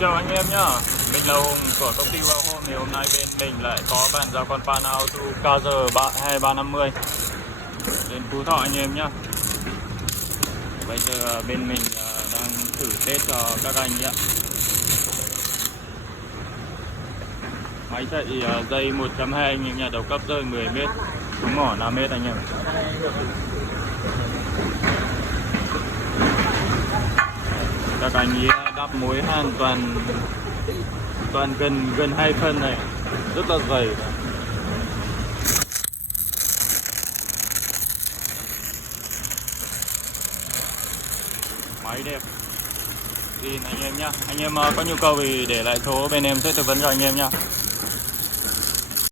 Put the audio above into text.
Chào anh em nhá, mình là Hùng của công ty Wow Home. Thì hôm nay bên mình lại có bàn giao con Pan Auto KG 2350 đến Phú Thọ anh em nhá. Bây giờ bên mình đang thử test cho các anh nhá. Máy chạy dây 1.2 anh em nhá, đầu cấp rơi 10m, trúng mỏ 5m anh em. Các anh ấy đắp mối hoàn toàn gần 2 phân này, rất là dày. Máy đẹp zin anh em nhá. Anh em có nhu cầu thì để lại số bên em sẽ tư vấn cho anh em nhá.